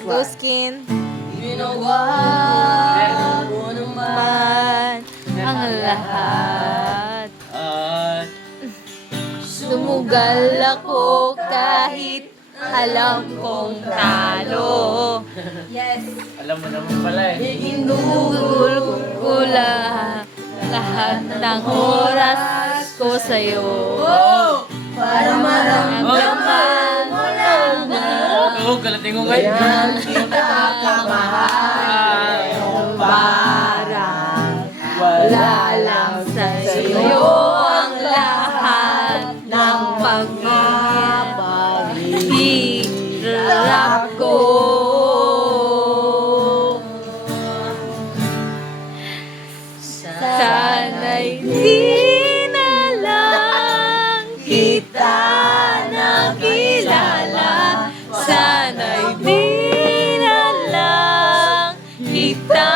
Go Skin. Ginawa mo naman Man ang lahat. At Sumugal ako kahit alam kong talo. Yes. alam mo naman pala eh. Inugul ko lahat ng oras ko sa'yo. Para maramdaman mo lang Oo, galating ko kayo. kita kamahal. Parang wala lang sa'yo ang lahat ng paghihirap ko. Sana'y di na lang kita nakilala. Sana'y di na lang kita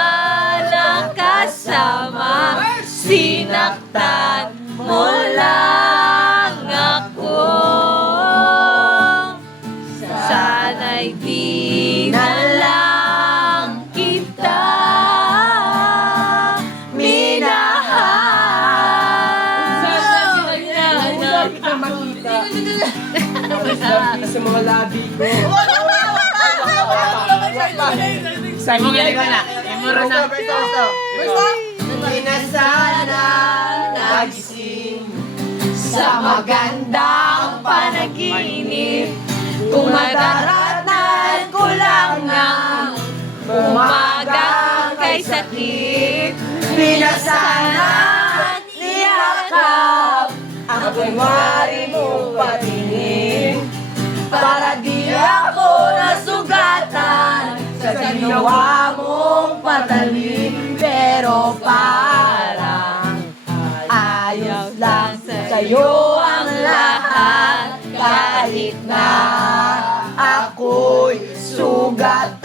nakasama. Sinaktan mo lang ako. Sana'y di na lang kita minahal. Kita makita. Sa mga labi ko. Simulan ko na. Simulan na. Hindi na sana nagising sa magandang panaginip. Kung madaratan ko lang ng umagang kay sakit. Di na sana niyakap ang kunwari mong patingin. Para di ako nasugatan sa ginawa mong patalim. Pero parang ayos lang sa'yo ang lahat. Kahit na ako'y sugatan.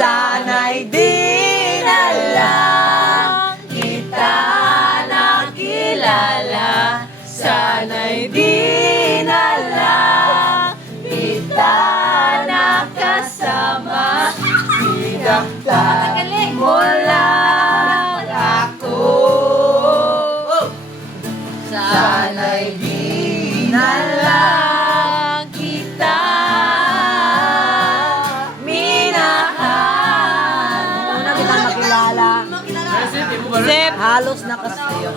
Sana'y di na lang kita nakilala. Sana'y di na lang kita nakasama. Sinaktan mo lang ako. Sana'y di na lang kita minahal. Una kita makilala. Sep! Halos na kasi yun.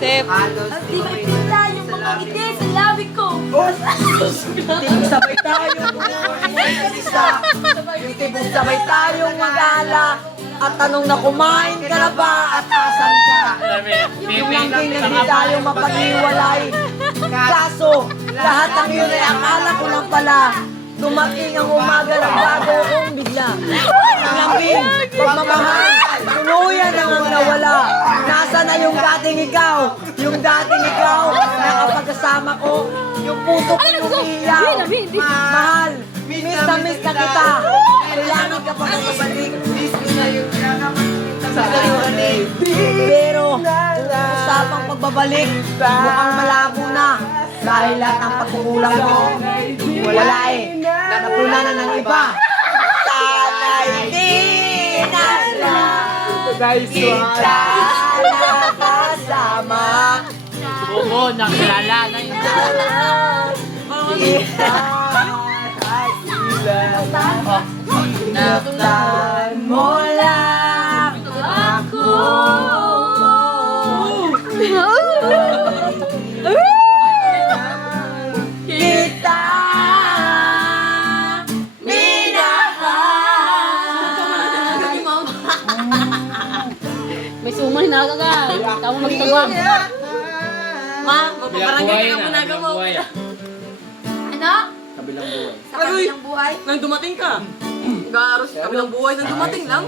Sep! Halos. Di may pinta yung mga ngiti sa labi ko. Tibok sabay tayo. Yung tibok sabay tayong mag-ala. At tanong na kumain ka na ba at asan ka? Yung langking na di tayo mapag-iwalay. Kaso, lahat ng yun ay akala ko lang pala. Dumating ang umaga ng bago kong bigla. Ang langking, pagmamahal, tuluyan na ang nawala. Nasa na yung dating ikaw? Yung dating ikaw na kapag-kasama ko. Yung puso ko yung iiyaw. Mahal, miss na kita. Kailangan ka pa magbalik. Pero, usapang pagbabalik, mukhang malabo na. Dahil lahat ng pagkukulang mo, wala eh. Napuna na ng iba. Sana'y di na lang kita nakasama. Oo, nakilala na yun. Sinaktan mo lang ako. Kita minahal. May sumay na ka. Tama magtawag. Ma, Mapaparangay ka muna mo. Ano? Kabilang buhay. Sa kabilang buhay? Nang dumating ka. Garos, kabilang buhay nang dumating lang.